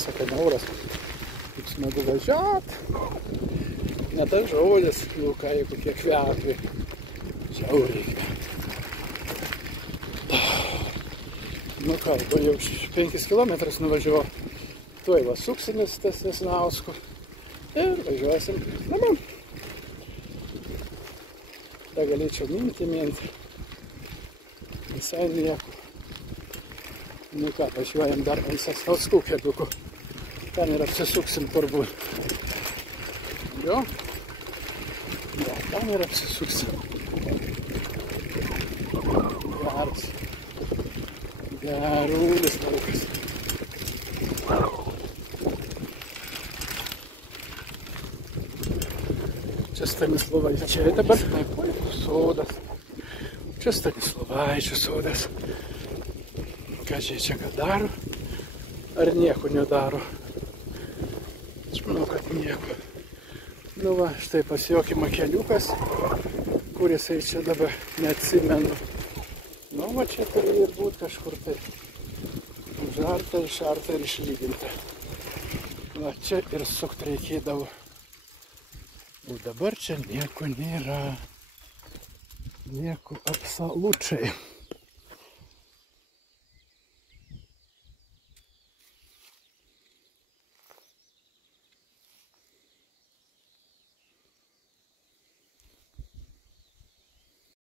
sakai, nauras. Kaip smagu važiuot. Ne tas žodis, laukai kokie kvepai. Žiauriai kvepai. Nu ką, jau 5 kilometrus nuvažiavau. Tuoj va suksimės ties Sasnausku ir važiuosim namo. Da galėčiau minti. Visai nieko. Nu ką, važiuojam dar ant Sasnauskų keliukų. Ten ir apsisuksim turbūt. Jo, ten ir apsisuksim. Gerulis laukas. Čia Stanislovaičiai dabar. Sodas. Čia Stanislovaičių sodas. Ką čia ką daro? Ar nieko nedaro? Aš manau, kad nieko. Nu va, štai pasijokima keliukas, kur jisai čia dabar neatsimenu. Nu va, čia turi ir būt kažkur tai. Užarta, išarta ir išlyginta. Va, čia ir sukt reikėdavo. O dabar čia nieko nėra. Nieko absoliučiai.